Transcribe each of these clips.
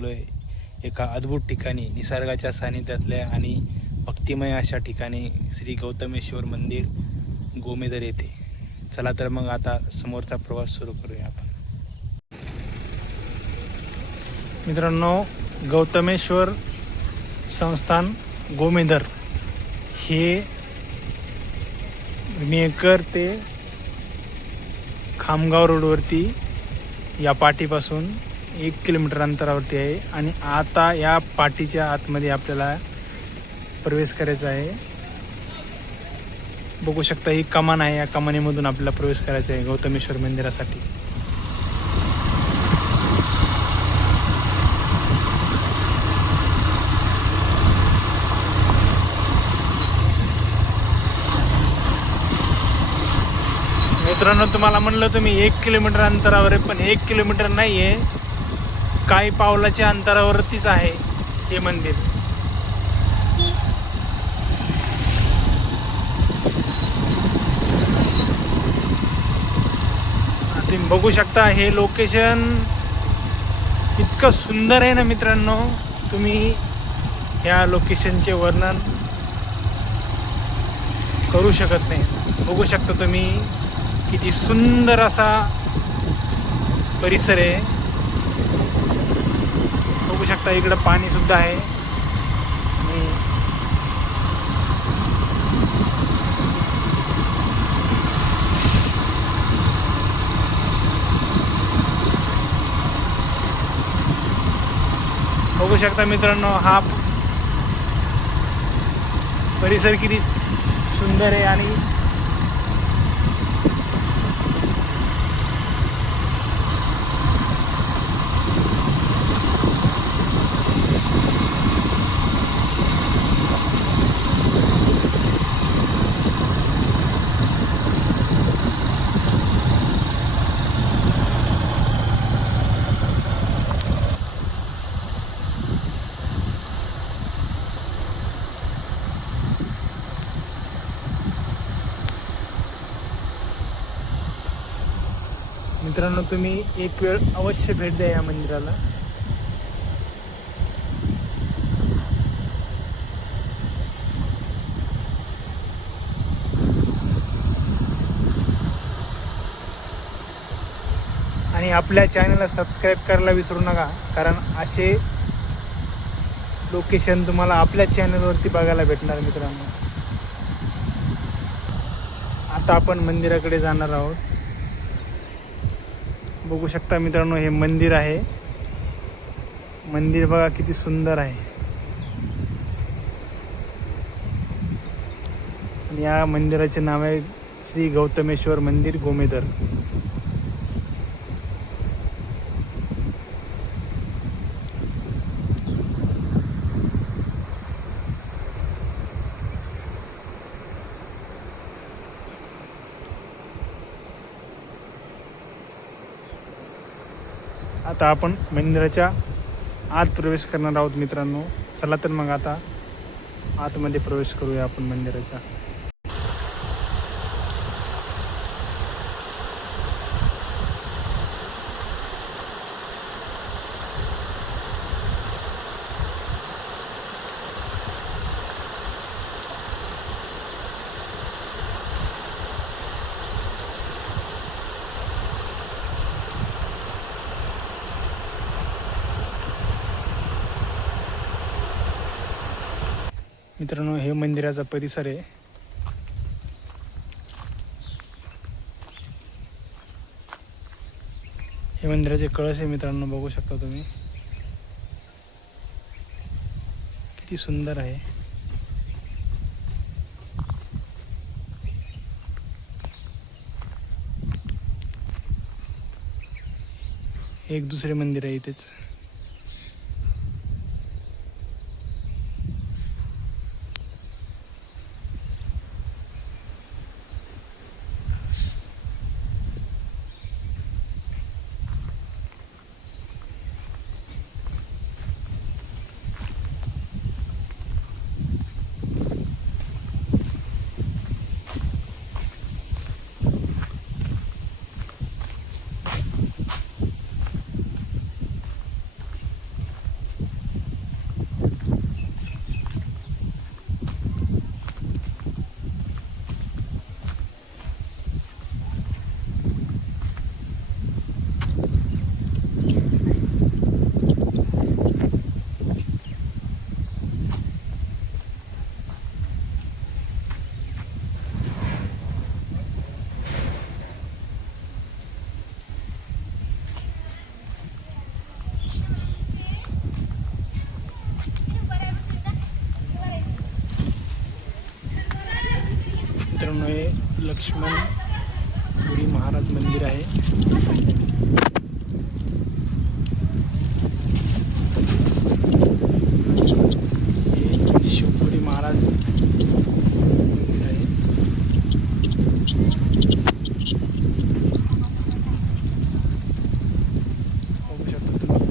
आलो आहे. एका अद्भुत ठिकाणी निसर्गाच्या सानिध्यातल्या आणि भक्तिमय अशा ठिकाणी श्री गौतमेश्वर मंदिर गोमेदर येथे चला तर मग आता समोरचा प्रवास सुरू करूया आपण. मित्रांनो गौतमेश्वर संस्थान गोमेदर हे मेकर ते खामगाव रोडवरती या पाठीपासून एक किलोमीटर अंतरावरती आहे आणि आता या पाटीच्या आतमध्ये आपल्याला प्रवेश करायचा आहे. बघू शकता ही कमान आहे. या कमानीमधून आपल्याला प्रवेश करायचा आहे गौतमेश्वर मंदिरासाठी. मित्रांनो तुम्हाला म्हणलं तुम्ही एक किलोमीटर अंतरावर आहे पण एक किलोमीटर नाही आहे काही पावलाच्या अंतरावरतीच आहे हे मंदिर. तुम्ही बघू शकता हे लोकेशन इतकं सुंदर आहे ना मित्रांनो. तुम्ही ह्या लोकेशनचे वर्णन करू शकत नाही. बघू शकता तुम्ही किती सुंदर असा परिसर आहे. आता इकडं पाणी सुद्धा आहे. आणि बघू शकता मित्रांनो हा परिसर किती सुंदर आहे आणि मित्रांनो तुम्ही एक वेळ अवश्य भेट द्या या मंदिराला. आणि आपल्या चॅनलला सबस्क्राईब करायला विसरू नका कारण असे लोकेशन तुम्हाला आपल्या चॅनलवरती बघायला भेटणार मित्रांनो. आता आपण मंदिराकडे जाणार आहोत. बघू शकता मित्रांनो हे मंदिर आहे. मंदिर बघा किती सुंदर आहे. आणि या मंदिराचे नाव आहे श्री गौतमेश्वर मंदिर गोमेदर. आता आपण मंदिराच्या आत प्रवेश करणार आहोत मित्रांनो. चला तर मग आता आतमध्ये प्रवेश करूया आपण मंदिराच्या. मित्रांनो हे मंदिराचा परिसर आहे. हे मंदिराचे कळस आहे मित्रांनो बघू शकता तुम्ही. किती सुंदर आहे. एक दुसरे मंदिर आहे इथेच. मित्रांनो लक्ष्मण पुरी महाराज मंदिर आहे हे शिवपुरी महाराज मंदिर आहे बघू शकता तुम्ही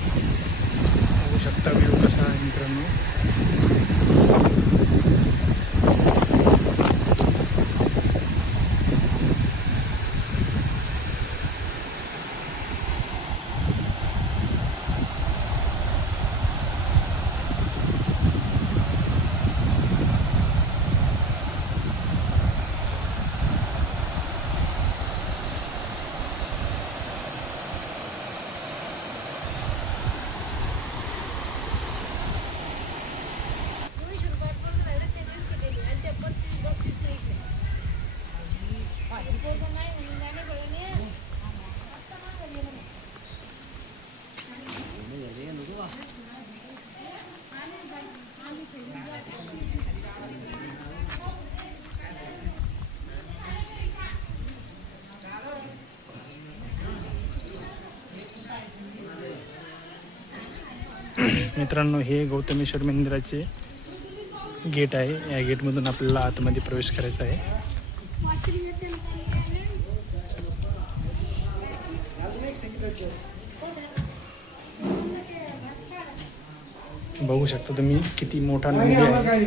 बघू शकता व्ह्यू कसा आहे मित्रांनो दोनशे रुपयात पण झालं त्या दिवशी गेली आणि ते बत्तीस बत्तीस नाही इकडे. पोरगं नाही म्हणून नाही कळलं नाही. आत्ता मागं गेलं नाही. आम्ही खेळून जातो. मित्रांनो हे गौतमेश्वर मंदिराचे गेट आहे. या गेटमधून आपल्याला आतमध्ये प्रवेश करायचा आहे. बघू शकता तुम्ही किती मोठा नंदी आहे.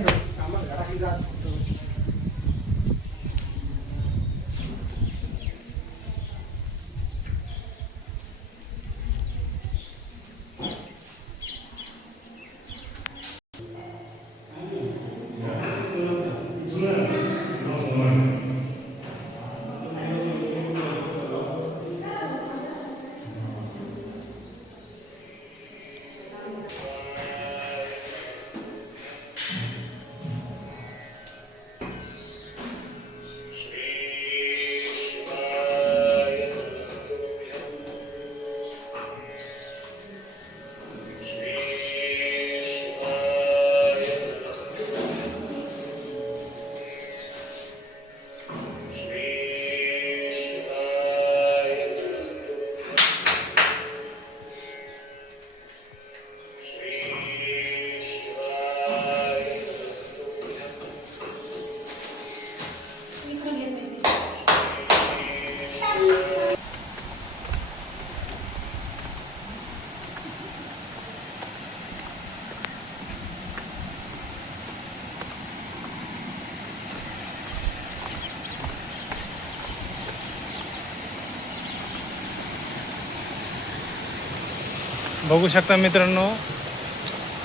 बघू शकता मित्रांनो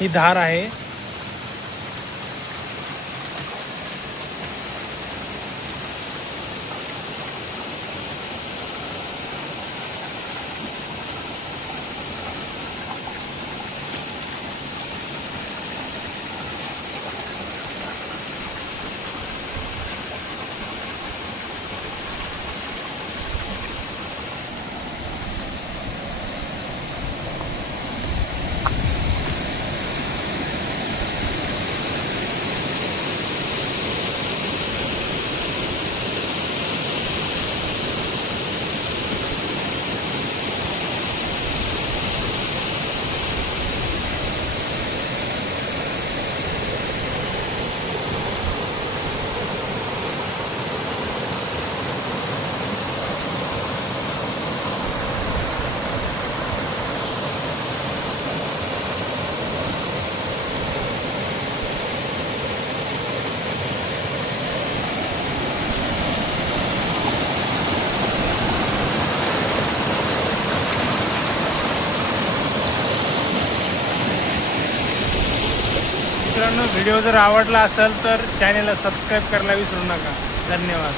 ही धार आहे. मित्रांनो व्हिडिओ जर आवडला असेल तर चॅनेलला सबस्क्राईब करायला विसरू नका. धन्यवाद.